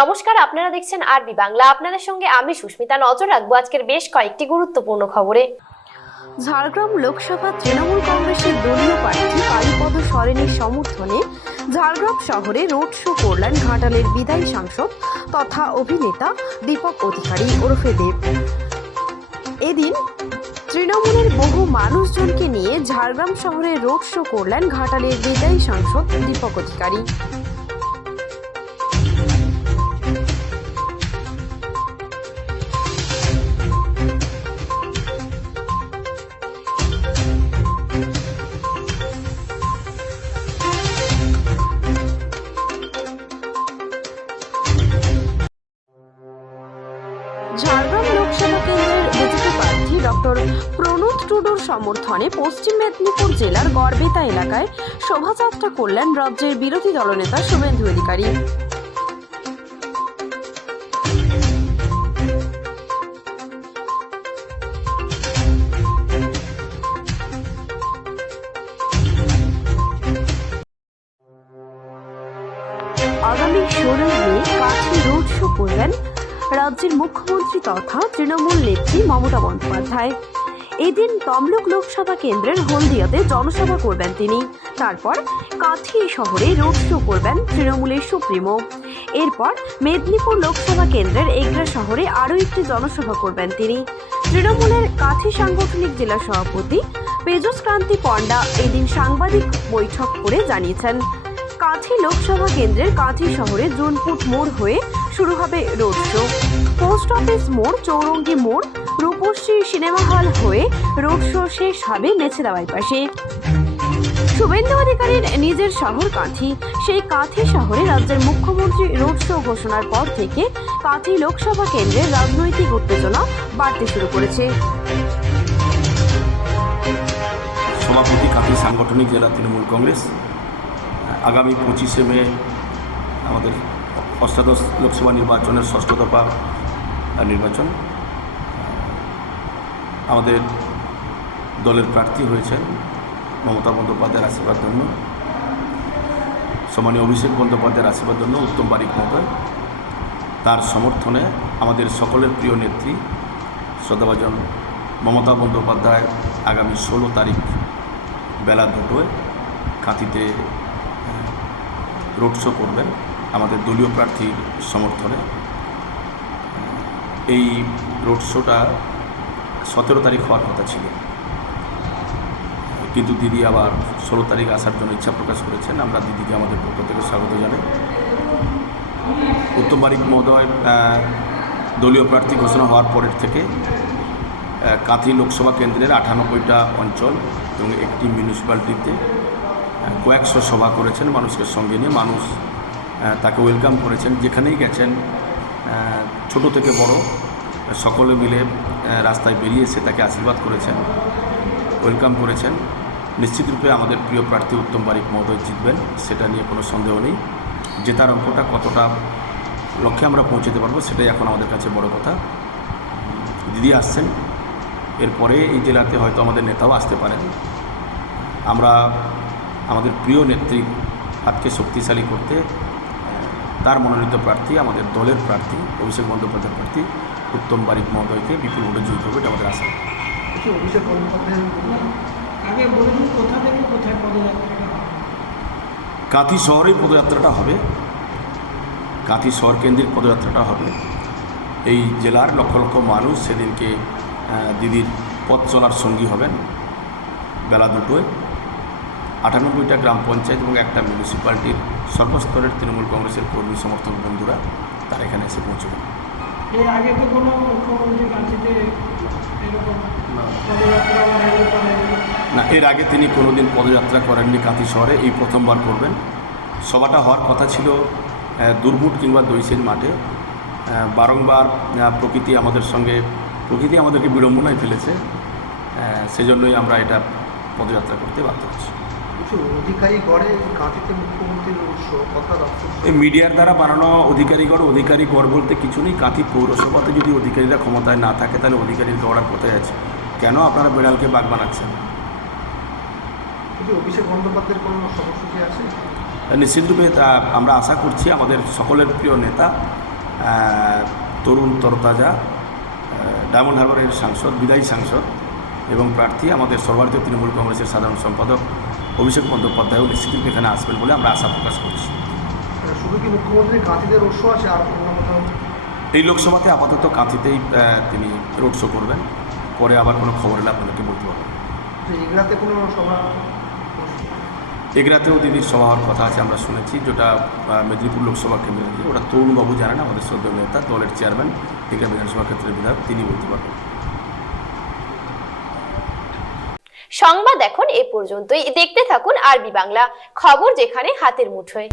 নমস্কার, আপনারা দেখছেন আরবি বাংলা। আপনাদের সঙ্গে আমি সুস্মিতা। নজর রাখবো আজকের বেশ কয়েকটি গুরুত্বপূর্ণ খবরে। ঝাড়গ্রাম লোকসভা তৃণমূল কংগ্রেসের দলীয় প্রার্থী কালীপদ সরেনের সমর্থনে ঝাড়গ্রাম শহরে রোড শো করলেন ঘাটালের বিদায়ী সাংসদ তথা অভিনেতা দীপক অধিকারী ওরফে দেব। এদিন তৃণমূলের বহু মানুষজনকে নিয়ে ঝাড়গ্রাম শহরে রোড শো করলেন ঘাটালের বিদায়ী সাংসদ দীপক অধিকারী। ঝাড়গ্রাম লোকসভা কেন্দ্রের বিজেপি প্রার্থী ডক্টর প্রণোদ টুডুর সমর্থনে পশ্চিম মেদিনীপুর জেলার গড়বেতা এলাকায় শোভাযাত্রা করলেন রাজ্যের বিরোধী দলনেতা শুভেন্দু অধিকারী। আগামী 16 মে কাছে রোড শো করলেন রাজ্যের মুখ্যমন্ত্রী তথা তৃণমূল নেত্রী মমতা বন্দ্যোপাধ্যায়। এদিন তমলুক লোকসভা কেন্দ্রের হলদিয়াতে জনসভা করবেন তিনি। তারপর কাথি শহরে রোড শো করবেন তৃণমূলের সুপ্রিমো। এরপর মেদিনীপুর লোকসভা কেন্দ্রের এগরা শহরে আরও একটি জনসভা করবেন তিনি। তৃণমূলের কাথি সাংগঠনিক জেলা সভাপতি পেজসক্রান্তি পণ্ডা এদিন সাংবাদিক বৈঠক করে জানিয়েছেন, কাঁথি লোকসভা কেন্দ্রের কাঁথি শহরে জুনপুট মোড় হয়ে শুরু হবে রোড শো। পোস্ট অফিস মোড়, চৌরঙ্গি মোড়, রূপশ্রী সিনেমা হল হয়ে রোড শো শেষ হবে মেছেদা বাইপাসে। শুভেন্দু অধিকারীর নিজের শহর কাঁথি, সেই কাঁথি শহরে রাজ্যের মুখ্যমন্ত্রী রোড শো ঘোষণার পর থেকে কাঁথি লোকসভা কেন্দ্রের রাজনৈতিক উত্তেজনা বাড়তে শুরু করেছে। সভাপতি কাঁথি সাংগঠনিক জেলা তৃণমূল কংগ্রেস। আগামী 25শে মে আমাদের অষ্টাদশ লোকসভা নির্বাচনের ষষ্ঠ দফা নির্বাচন। আমাদের দলের প্রার্থী হয়েছেন মমতা বন্দ্যোপাধ্যায়ের আশীর্বাদ জন্য, সম্মানীয় অভিষেক বন্দ্যোপাধ্যায়ের আশীর্বাদ জন্য উত্তম বারিক মহোদয়। তার সমর্থনে আমাদের সকলের প্রিয় নেত্রী শ্রদ্ধাভাজন মমতা বন্দ্যোপাধ্যায় আগামী 16 তারিখ বেলা 2টায় কাঁথিতে রোড শো করবেন আমাদের দলীয় প্রার্থীর সমর্থনে। এই রোড শোটা 17 তারিখ হওয়ার কথা ছিল, কিন্তু দিদি আবার 16 তারিখ আসার জন্য ইচ্ছা প্রকাশ করেছেন। আমরা দিদিকে আমাদের পক্ষ থেকে স্বাগত জানাই। উত্তম বারিক মহোদয় দলীয় প্রার্থী ঘোষণা হওয়ার পরের থেকে কাঁথি লোকসভা কেন্দ্রের 98টা অঞ্চল এবং একটি মিউনিসিপ্যালিটিতে কয়েকশো সভা করেছেন মানুষকে সঙ্গে নিয়ে। মানুষ তাকে ওয়েলকাম করেছেন, যেখানেই গেছেন ছোট থেকে বড় সকলে মিলে রাস্তায় বেরিয়ে এসে তাকে আশীর্বাদ করেছেন, ওয়েলকাম করেছেন। নিশ্চিতরূপে আমাদের প্রিয় প্রার্থী উত্তম বারিক মহোদয় জিতবেন, সেটা নিয়ে কোনো সন্দেহ নেই। জেতার অঙ্কটা কতটা লক্ষ্যে আমরা পৌঁছতে পারবো সেটাই এখন আমাদের কাছে বড় কথা। দিদি আসছেন, এরপরে এই জেলাতে হয়তো আমাদের নেতাও আসতে পারেন। আমরা আমাদের প্রিয় নেত্রী হাতকে শক্তিশালী করতে তার মনোনীত প্রার্থী, আমাদের দলের প্রার্থী অভিষেক বন্দ্যোপাধ্যায়ের প্রার্থী উত্তম বারিক মহোদয়কে বিপুল ভোটে জয়ী করবে, এটা আমাদের আশা। অভিষেক বন্দ্যোপাধ্যায় আগে বলুন কোথা থেকে কোথায় পদযাত্রা? কাঁথি শহরেই পদযাত্রাটা হবে, কাঁথি শহর কেন্দ্রিক পদযাত্রাটা হবে। এই জেলার লক্ষ লক্ষ মানুষ সেদিনকে দিদির পথ চলার সঙ্গী হবেন বেলা 2টায়। 98টা গ্রাম পঞ্চায়েত এবং একটা মিউনিসিপ্যালিটির সর্বস্তরের তৃণমূল কংগ্রেসের কর্মী সমর্থক বন্ধুরা তারা এখানে এসে পৌঁছবেন। এর আগে তো কোনো মুখ্যমন্ত্রী কাঁথিতে এরকম পদযাত্রা বা র্যালি করেননি? না, এর আগে তিনি কোনোদিন পদযাত্রা করেননি কাঁথি শহরে, এই প্রথমবার করবেন। সভাটা হওয়ার কথা ছিল দুর্মুট কিংবা দইসের মাঠে। বারংবার প্রকৃতি আমাদেরকে বিড়ম্বনায় ফেলেছে, সেজন্যই আমরা এটা পদযাত্রা করতে বাধ্য হচ্ছি। অধিকারীগড়ে কাঁথিতে মুখ্যমন্ত্রীর উৎস কথা এই মিডিয়ার দ্বারা বানানো অধিকারীগড় বলতে কিছু নেই। কাঁথি পৌরসভাতে যদি অধিকারীরা ক্ষমতায় না থাকে তাহলে অধিকারীর গড় আর কোথায় আছে? কেন আপনারা বিড়ালকে বাঘ বানাচ্ছেন? অভিষেক বন্দ্যোপাধ্যায়ের কোনো সমস্যা আছে? নিশ্চিতরূপে তা আমরা আশা করছি আমাদের সকলের প্রিয় নেতা তরুণ তরতাজা ডায়মন্ড হারবারের সাংসদ, বিদায়ী সাংসদ এবং প্রার্থী আমাদের সর্বভারতীয় তৃণমূল কংগ্রেসের সাধারণ সম্পাদক অভিষেক বন্দ্যোপাধ্যায়ও নিশ্চিত এখানে আসবেন বলে আমরা আশা প্রকাশ করছি। শুধু কি মুখ্যমন্ত্রী কাঁথিতে রোড শো আছে, আর অন্য কোথাও? এই লোকসভাতে আপাতত কাঁথিতেই তিনি রোড শো করবেন, পরে আবার কোনো খবর এলে আপনাদেরকে বলতে পারবেন। এগুলাতে কোনো সভা? এগরাতেও দিদির সভা হওয়ার কথা আছে, আমরা শুনেছি, যেটা মেদিনীপুর লোকসভা কেন্দ্রে আছে। ওটা তরুণবাবু জানেন, আমাদের শ্রদ্ধেয় নেতা, দলের চেয়ারম্যান, এগরা বিধানসভা ক্ষেত্রের বিধায়ক, তিনি বলতে পারবেন। সংবাদ এখন এ পর্যন্তই। দেখতে থাকুন আরবি বাংলা, খবর যেখানে হাতের মুঠোয়।